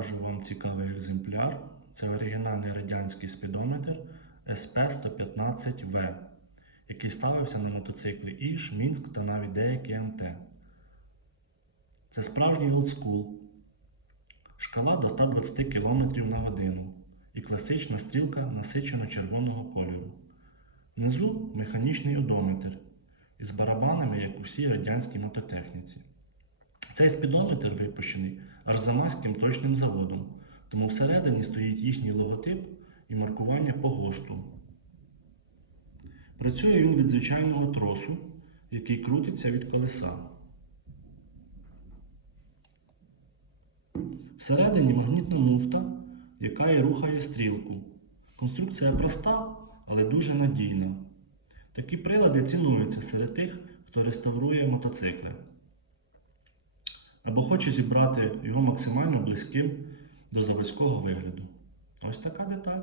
покажу вам цікавий екземпляр. Це оригінальний радянський спідометр SP-115В, який ставився на мотоциклі Іж, Мінськ та навіть деякі МТ. Це справжній олдскул. Шкала до 120 км на годину і класична стрілка насичено червоного кольору. Внизу механічний одометр із барабанами, як у всій радянській мототехніці. Цей спідометр випущений Арзамаським точним заводом, тому всередині стоїть їхній логотип і маркування по ГОСТу. Працює він від звичайного тросу, який крутиться від колеса. Всередині магнітна муфта, яка і рухає стрілку. Конструкція проста, але дуже надійна. Такі прилади цінуються серед тих, хто реставрує мотоцикли або хоче зібрати його максимально близьким до заводського вигляду. Ось така деталь.